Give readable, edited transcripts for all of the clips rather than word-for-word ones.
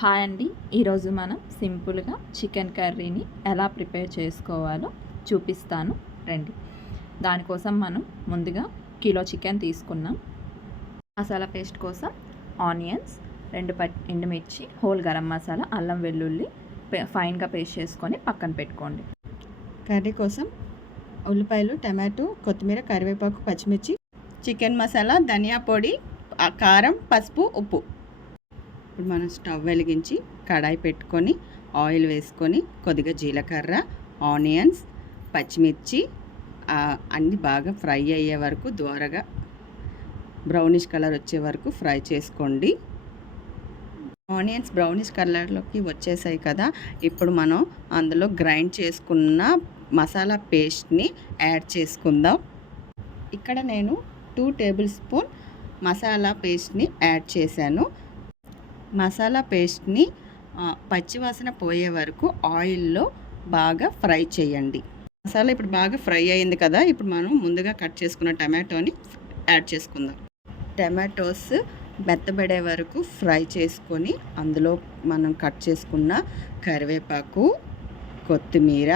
Hi అండి. ఈరోజు మనం సింపుల్గా చికెన్ కర్రీని ఎలా ప్రిపేర్ చేసుకోవాలో చూపిస్తాను రండి. దానికోసం మనం ముందుగా కిలో చికెన్ తీసుకున్నాం. మసాలా పేస్ట్ కోసం ఆనియన్స్, 2 ఎండుమిర్చి, హోల్ గరం మసాలా, అల్లం వెల్లుల్లి ఫైన్గా పేస్ట్ చేసుకొని పక్కన పెట్టుకోండి. కర్రీ కోసం ఉల్లిపాయలు, టమాటో, కొత్తిమీర, కరివేపాకు, పచ్చిమిర్చి, చికెన్ మసాలా, ధనియా పొడి, కారం, పసుపు, ఉప్పు. ఇప్పుడు మనం స్టవ్ వెలిగించి కడాయి పెట్టుకొని ఆయిల్ వేసుకొని కొద్దిగా జీలకర్ర, ఆనియన్స్, పచ్చిమిర్చి అన్నీ బాగా ఫ్రై అయ్యే వరకు దోరగా బ్రౌనిష్ కలర్ వచ్చే వరకు ఫ్రై చేసుకోండి. ఆనియన్స్ బ్రౌనిష్ కలర్లోకి వచ్చేసాయి కదా, ఇప్పుడు మనం అందులో గ్రైండ్ చేసుకున్న మసాలా పేస్ట్ని యాడ్ చేసుకుందాం. ఇక్కడ నేను 2 టేబుల్ స్పూన్ మసాలా పేస్ట్ని యాడ్ చేశాను. మసాలా పేస్ట్ని పచ్చివాసన పోయే వరకు ఆయిల్లో బాగా ఫ్రై చేయండి. మసాలా ఇప్పుడు బాగా ఫ్రై అయింది కదా, ఇప్పుడు మనం ముందుగా కట్ చేసుకున్న టమాటోని యాడ్ చేసుకుందాం. టమాటోస్ మెత్తబడే వరకు ఫ్రై చేసుకొని అందులో మనం కట్ చేసుకున్న కరివేపాకు, కొత్తిమీర,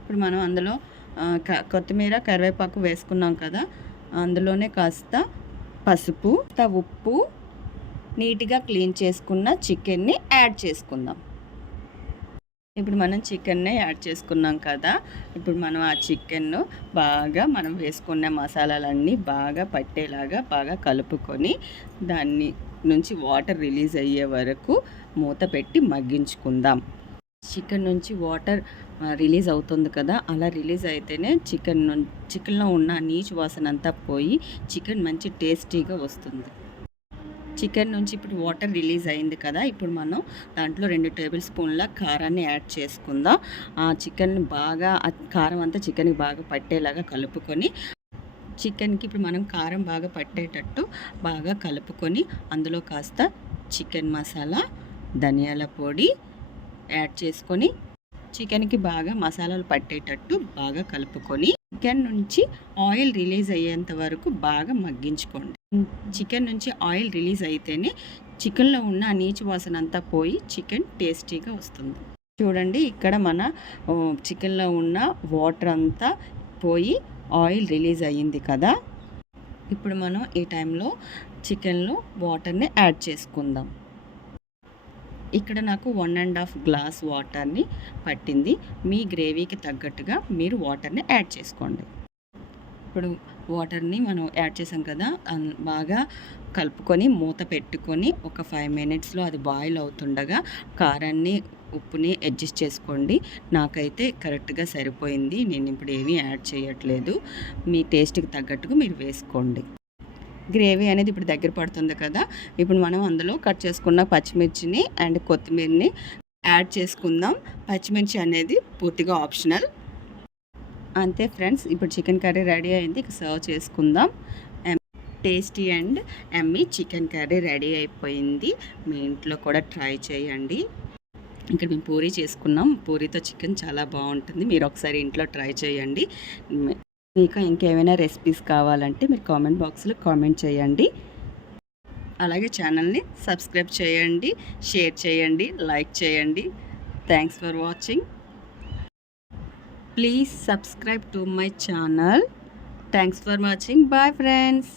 ఇప్పుడు మనం అందులో కొత్తిమీర, కరివేపాకు వేసుకున్నాం కదా, అందులోనే కాస్త పసుపు, ఉప్పు, నీట్గా క్లీన్ చేసుకున్న చికెన్ని యాడ్ చేసుకుందాం. ఇప్పుడు మనం చికెన్ని యాడ్ చేసుకున్నాం కదా, ఇప్పుడు మనం ఆ చికెన్ను బాగా మనం వేసుకున్న మసాలాలన్నీ బాగా పట్టేలాగా బాగా కలుపుకొని దాన్ని నుంచి వాటర్ రిలీజ్ అయ్యే వరకు మూత పెట్టి మగ్గించుకుందాం. చికెన్ నుంచి వాటర్ రిలీజ్ అవుతుంది కదా, అలా రిలీజ్ అయితేనే చికెన్లో ఉన్న నీచు వాసన అంతా పోయి చికెన్ మంచి టేస్టీగా వస్తుంది. చికెన్ నుంచి ఇప్పుడు వాటర్ రిలీజ్ అయింది కదా, ఇప్పుడు మనం దాంట్లో 2 టేబుల్ స్పూన్ల కారాన్ని యాడ్ చేసుకుందాం. ఆ చికెన్ బాగా కారం అంతా చికెన్కి బాగా పట్టేలాగా కలుపుకొని, చికెన్కి ఇప్పుడు మనం కారం బాగా పట్టేటట్టు బాగా కలుపుకొని అందులో కాస్త చికెన్ మసాలా, ధనియాల పొడి యాడ్ చేసుకొని చికెన్కి బాగా మసాలాలు పట్టేటట్టు బాగా కలుపుకొని చికెన్ నుంచి ఆయిల్ రిలీజ్ అయ్యేంత వరకు బాగా మగ్గించుకోండి. చికెన్ నుంచి ఆయిల్ రిలీజ్ అయితేనే చికెన్లో ఉన్న నీచు వాసన అంతా పోయి చికెన్ టేస్టీగా వస్తుంది. చూడండి, ఇక్కడ మన చికెన్లో ఉన్న వాటర్ అంతా పోయి ఆయిల్ రిలీజ్ అయ్యింది కదా, ఇప్పుడు మనం ఈ టైంలో చికెన్లో వాటర్ని యాడ్ చేసుకుందాం. ఇక్కడ నాకు 1.5 గ్లాస్ వాటర్ని పట్టింది. మీ గ్రేవీకి తగ్గట్టుగా మీరు వాటర్ని యాడ్ చేసుకోండి. ఇప్పుడు వాటర్ని మనం యాడ్ చేసాం కదా, బాగా కలుపుకొని మూత పెట్టుకొని ఒక 5 మినిట్స్లో అది బాయిల్ అవుతుండగా కారాన్ని, ఉప్పుని అడ్జస్ట్ చేసుకోండి. నాకైతే కరెక్ట్గా సరిపోయింది. నేను ఇప్పుడు ఏమీ యాడ్ చేయట్లేదు. మీ టేస్ట్కి తగ్గట్టుగా మీరు వేసుకోండి. గ్రేవీ అనేది ఇప్పుడు దగ్గర పడుతుంది కదా, ఇప్పుడు మనం అందులో కట్ చేసుకున్న పచ్చిమిర్చిని అండ్ కొత్తిమీరని యాడ్ చేసుకుందాం. పచ్చిమిర్చి అనేది పూర్తిగా ఆప్షనల్. అంతే ఫ్రెండ్స్, ఇప్పుడు చికెన్ కర్రీ రెడీ అయింది. ఇక సర్వ్ చేసుకుందాం. Tasty and Emmy chicken curry ready అయిపోయింది. మీ ఇంట్లో కూడా ట్రై చేయండి. ఇక్కడ మేము పూరీ చేసుకున్నాం. పూరీతో చికెన్ చాలా బాగుంటుంది. మీరు ఒకసారి ఇంట్లో ట్రై చేయండి. మీకు ఇంకేమైనా రెసిపీస్ కావాలంటే మీరు కామెంట్ బాక్స్లో కామెంట్ చేయండి. అలాగే ఛానల్ని సబ్స్క్రైబ్ చేయండి, షేర్ చేయండి, లైక్ చేయండి. Thanks for watching. Please subscribe to my channel. Thanks for watching. Bye friends.